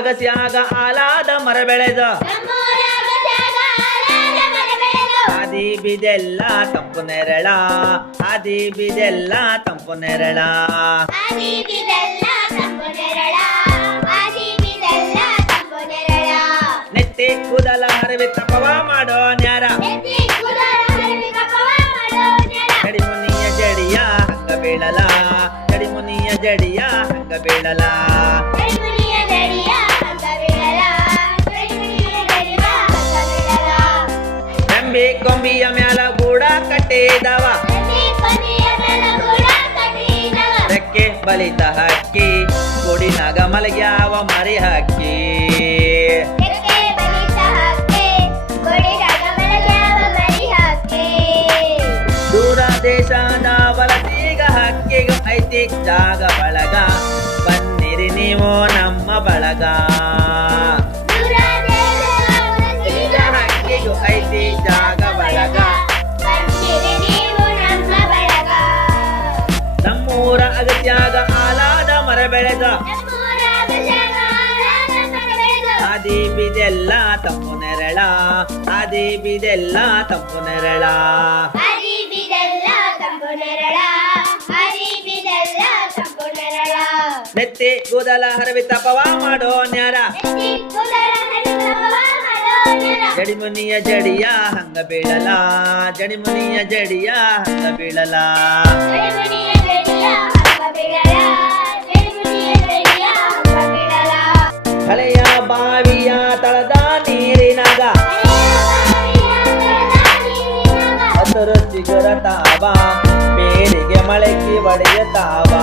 ಅಗಸ್ಯಾಗ ಆಲಾದ ಮರ ಬೆಳೆದ ಆದಿ ಬಿದೆಲ್ಲ ತಂಪು ನೆರಳ, ಆದಿ ಬಿದೆಲ್ಲ ತಂಪು ನೆರಳ. ನೆತ್ತಿ ಕೂದಲ ಹರವಿ ತಪವ ಮಾಡೋ ನ್ಯಾರ. ಜಡಿಯ ಹಂಗ ಬೀಳಲ ಜಡಿ ಮುನಿಯ ಜಡಿಯ ಹಂಗ ಬೀಳಲ. ಕೊಂಬಿಯ ಮ್ಯಾಲ ಗೂಡ ಕಟ್ಟಿದವ. ರೆಕ್ಕೆ ಬಲಿತ ಹಕ್ಕಿ, ಗುಡಿನಾಗ ಮಲಗ್ಯಾವ ಮರಿ ಹಕ್ಕಿ. ದೂರ ದೇಶದ ವಲಸಿಗ ಹಕ್ಕಿಗೂ ಐತಿ ಜಾಗ ಮರ ಬೆಳೆದ. ಆದಿ ಬಿದೆಲ್ಲ ತಪ್ಪು ನೆರಳ ಆದಿ ಬಿದೆಲ್ಲ ತಪ್ಪು ನೆರಳ. ನೆತ್ತಿ ಕೂದಲ ಹರವಿ ತಪವ ಮಾಡೋ ನ್ಯಾರ. ಜಡಿಮುನಿಯ ಜಡಿಯ ಹಂಗ ಬೀಳಲ ಜಡಿಮುನಿಯ ಜಡಿಯ ಹಂಗ ಬೀಳಲ. சிகர தாவா பேரிக மலைக்கு வடைய தாவா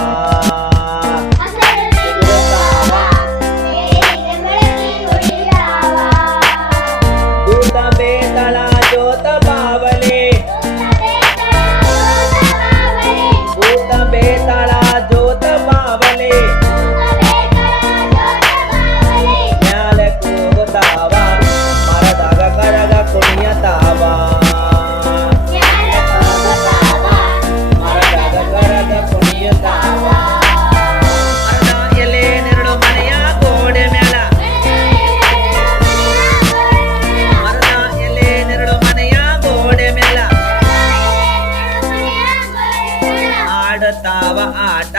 ಆಡುತ್ತಾವ ಆಟ.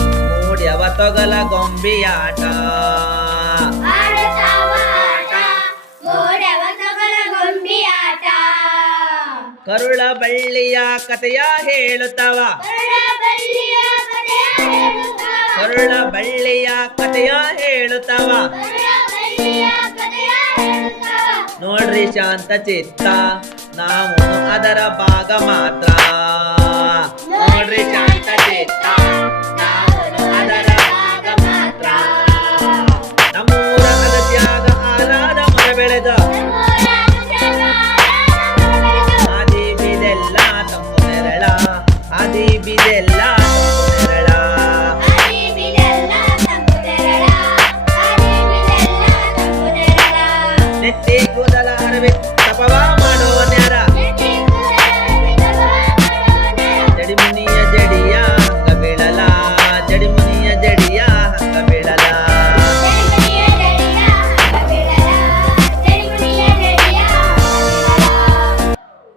ಮೂಡ್ಯವ ತೊಗಲ ಗೊಂಬಿಯಾಟ. ಕರುಳ ಬಳ್ಳಿಯ ಕಥೆಯ ಹೇಳುತ್ತವ. ಕರುಳ ಬಳ್ಳಿಯ ಕಥೆಯ ಹೇಳುತ್ತವ. ನೋಡ್ರಿ ಶಾಂತ ಚಿತ್ತ ನಾವು ಅದರ ಭಾಗ ಮಾತ್ರ.